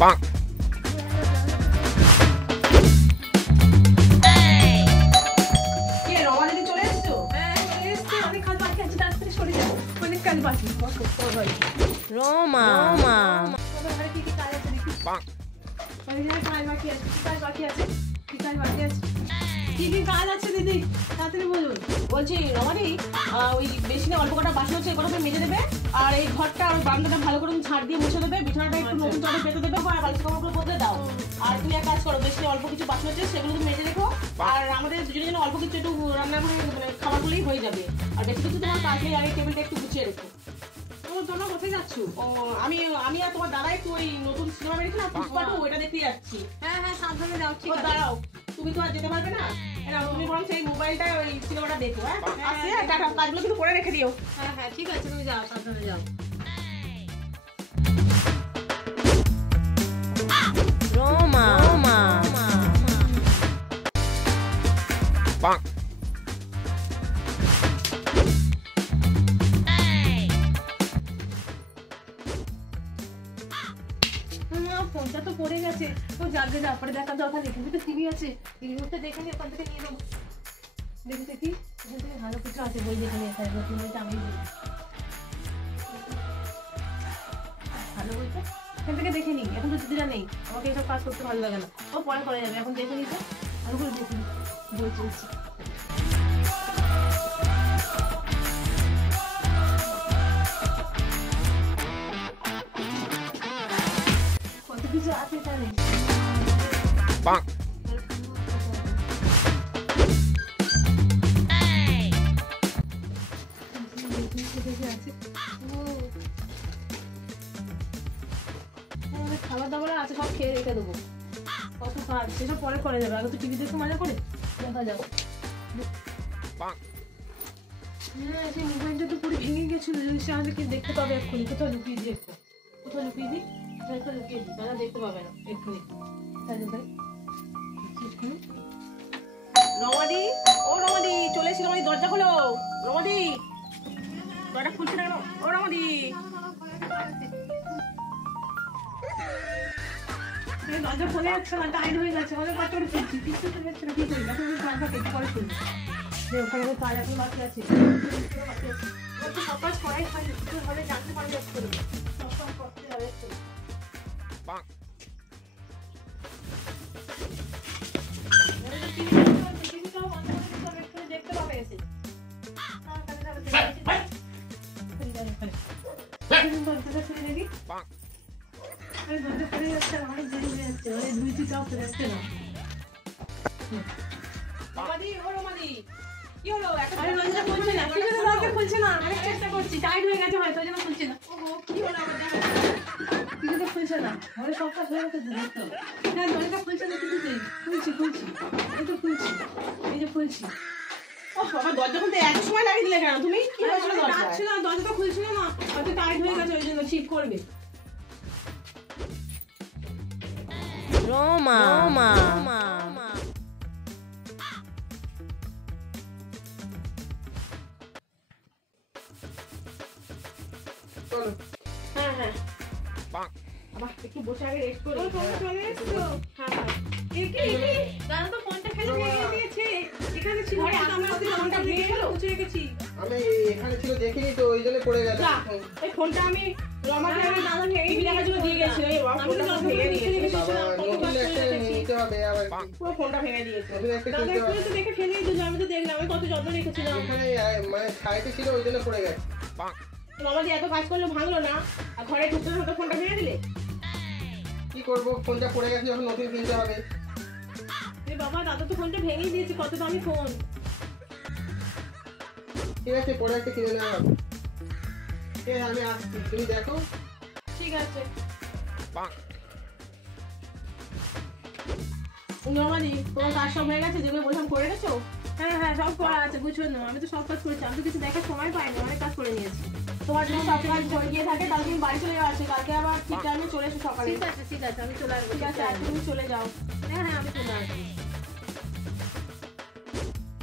Bonk. Roma. Bonk. বলছি রমাদি, ওই বেশি না অল্প কটা বাসন হচ্ছে, এগুলো মেজে দেবে। আর এই ঘরটা আর বারান্দাটা ভালো করে ঝাড় দিয়ে মুছে দেবে, বিছানাটা একটু নতুন চাদর পেতে দেবে, আর বালিশ কাপড়গুলো বদলে দাও। আর তুমি এক কাজ করো, বেশি অল্প কিছু বাসন হচ্ছে সেগুলো তুমি মেজে রেখো। আর আমাদের দুজনের জন্য অল্প কিছু একটু রান্না করে মানে খাবার করলেই হয়ে যাবে। আর বেশি কিছু তোমার কাজ নেই, আর এই টেবিলটা একটু গুছিয়ে রেখো। তোমরা কোথায় যাচ্ছ? আমি আর তোমার দাদা একটু ওই নতুন সিনেমা বেরিয়েছে না, পুষ্পা 2, ওইটা দেখতে যাচ্ছি। হ্যাঁ সাবধানে যাও। ঠিক আছে, দাঁড়াও, তুমি তো আর যেতে পারবে না। তুমি বরং সেই মোবাইলটা ওই সিনেমাটা দেখো। আসছে টাটা, কাজগুলো কিন্তু করে রেখে দিও। হ্যাঁ ঠিক আছে, তুমি যাও, সাবধানে যাও। Roma. Bonk. ফোনটা তো পড়ে গেছে, তো যাকে তারপরে দেখা দরকার নেই। কিন্তু টিভি আছে, টিভির মধ্যে দেখে নিই, ওখান থেকে নিয়ে নেবো। দেখি এখান থেকে ভালো কিছু আছে, বই দেখে নিয়ে আসা নতুন বইটা আমি ভালো বইটা এখান থেকে দেখে নিই। এখন তো দিদিরা নেই, আমাকে এইসব কাজ করতে ভালো লাগে না। ও পরে করে যাবে, এখন দেখে নিতে ভালো করে দেখে নিই। বই চলছে, কত কিছু আছে তাহলে। Bonk. খাবার দাবার আছে, সব খেয়ে রেখে দেবো। কত কাজ, সেসব পরে করে যাবে, আগে তো টিভি দেখে মজা করে দেখা যাবে। Bonk. হ্যাঁ, সেই মোবাইলটা তো পুরো ভেঙে গেছিল, সে আমাদেরকে দেখতে পাবে এক্ষুনি। কোথাও লুকিয়ে দিই, কোথাও লুকিয়ে দিই, লুকিয়ে দিই, তারা দেখতে পাবে না এক্ষুনি। রমাদি, ও রমাদি, চলে এসে রমাদি, দরজা খোলো। রমাদি, দরজা খুলছে না কেন? ও রমাদি, দরজা খোলা যাচ্ছে না, টাইট হয়ে যাচ্ছে। অনেক বার করে খুলছি, কিছু তো যাচ্ছে না, কি করি? এখন কাজটা কেটে পরে খুলছি। ওখানে কাজ এখন বাকি আছে, সব কাজ করাই হয়নি, কিছু হলে জানতে পারবে একটু, সব কাজ করতে যাবে একটু। Bonk. দেখতে পাবে এসে। Bonk. চেষ্টা করছি, টাইট হয়ে গেছে হয়তো, যেন খুলছে না। কি হলো আবার? কিছু তো খুলছে না, ঘরে সব কাজ হয়ে গেছে। হ্যাঁ, দরজা খুলছে না কিছুতেই। খুলছি, এই তো খুলছি, এই যে খুলছি। ও বাবা, দরজা খুলতে এত সময় লাগিয়ে দিলে কেন তুমি? কি হয়েছিল? দরজাটা খুলছিল না, হয়তো টাইট হয়ে গেছে, ওই জন্য ঠিক করবে। Roma. হ্যাঁ Bonk. আবার একটু বসে আগে রেস্ট করি। চলে এসছো? হ্যাঁ দাদা তো ফোনটা ফেলে রেখে দিয়েছে। এখানে ছিল, আমি ওদের ফোনটা ভেঙে গেল, মুছে রেখেছি। আমি এখানে ছিল দেখিনি তো, ওই জন্য পড়ে গেছে। এই ফোনটা আমি রমাকে আমি দাদা ভেঙে দেখার জন্য দিয়ে গেছি। আমি তো ভেঙে দিয়েছি। বাবা, নতুন একটা নিতে হবে আবার। পুরো ফোনটা ভেঙে দিয়েছে। নতুন একটা দাদা কিনতে একটু হবে। তো দেখে ফেলে দিয়েছে, আমি তো দেখলাম, আমি কত যত্ন রেখেছিলাম। এখানে মানে সাইডে ছিল, ওই জন্য পড়ে গেছে। Bonk. রমা যে এত কাজ করলো ভাঙলো না, আর ঘরে ঢুকতে ঢুকতে ফোনটা ভেঙে দিলে। কি করবো, ফোনটা পড়ে গেছে, যখন নতুন কিনতে হবে। এই বাবা, দাদা তো ফোনটা ভেঙে দিয়েছে, কত দামি ফোন। ঠিক আছে, পরে একটা কিনে নেওয়া হবে। ঠিক আছে, আমি আসছি, তুমি দেখো। ঠিক আছে। Bonk. রমাদি, তোমার কাজ সব হয়ে গেছে? যেগুলো বললাম করে গেছো? হ্যাঁ সব করা আছে, বুঝবে না। আমি তো সব কাজ করেছি, আমি তো কিছু দেখার সময় পাইনি, অনেক কাজ করে নিয়েছি। তোমার যদি সব কাজ হয়ে গিয়ে থাকে, তাহলে তুমি বাড়ি চলে যাও। কালকে আবার ঠিক টাইমে চলে এসো সকালে। ঠিক আছে, আমি চলে আসবো। ঠিক আছে, আর তুমি চলে যাও। হ্যাঁ আমি চলে আসবো।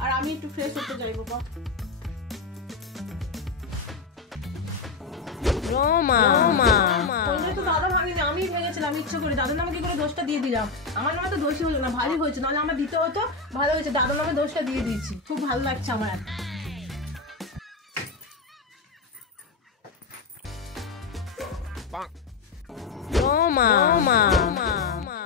আর আমি একটু ফ্রেশ হতে যাই বাবা। Roma. ফোনটা তো দাদা ভাঙেনি, আমি ভেঙেছিলাম। করেছিলাম আমি ইচ্ছে করে দাদুর নামে কি করে দোষটা দিয়ে দিলাম। আমার নামে তো দোষই হলো না, ভালোই হয়েছে, নাহলে আমার দিতে হতো। ভালো হয়েছে, দাদুর নামে দোষটা দিয়ে দিয়েছি, খুব ভালো লাগছে আমার এখন। bonk. Roma. Roma. Roma.